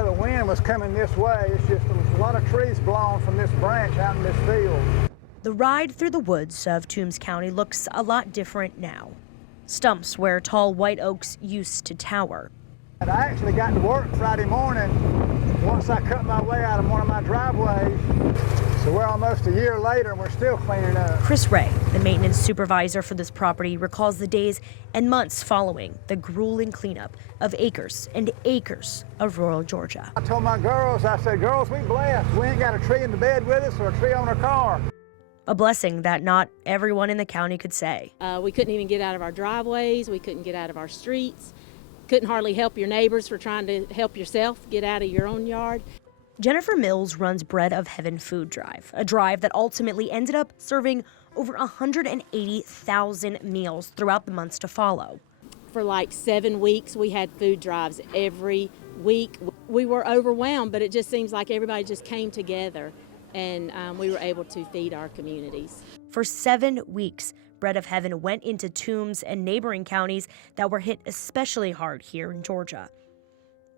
where the wind was coming this way. It's just there was a lot of trees blown from this branch out in this field. The ride through the woods of Toombs County looks a lot different now. Stumps where tall white oaks used to tower. I actually got to work Friday morning once I cut my way out of one of my driveways. So we're almost a year later and we're still cleaning up. Chris Ray, the maintenance supervisor for this property, recalls the days and months following the grueling cleanup of acres and acres of rural Georgia. I told my girls, I said, girls, we blessed. We ain't got a tree in the bed with us or a tree on our car. A blessing that not everyone in the county could say. We couldn't even get out of our driveways. We couldn't get out of our streets. Couldn't hardly help your neighbors for trying to help yourself get out of your own yard. Jennifer Mills runs Bread of Heaven Food Drive, a drive that ultimately ended up serving over 180,000 meals throughout the months to follow. For like 7 weeks, we had food drives every week. We were overwhelmed, but it just seems like everybody just came together and we were able to feed our communities. For 7 weeks, Bread of Heaven went into Toombs and neighboring counties that were hit especially hard here in Georgia.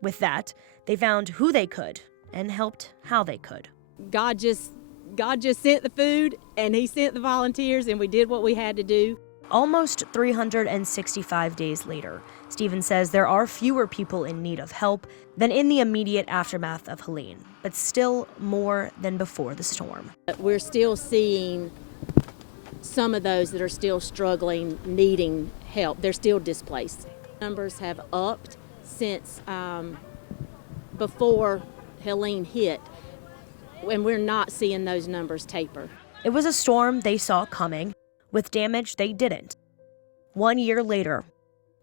With that, they found who they could and helped how they could. God just sent the food and he sent the volunteers and we did what we had to do. Almost 365 days later, Stephen says there are fewer people in need of help than in the immediate aftermath of Helene, but still more than before the storm. We're still seeing some of those that are still struggling, needing help. They're still displaced. Numbers have upped since before Helene hit, and we're not seeing those numbers taper. It was a storm they saw coming, with damage they didn't. 1 year later,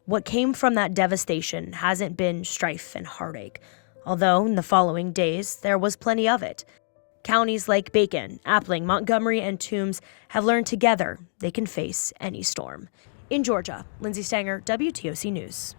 what came from that devastation hasn't been strife and heartache, although in the following days there was plenty of it. Counties like Bacon, Appling, Montgomery, and Toombs have learned together they can face any storm. In Georgia, Lindsay Stanger, WTOC News.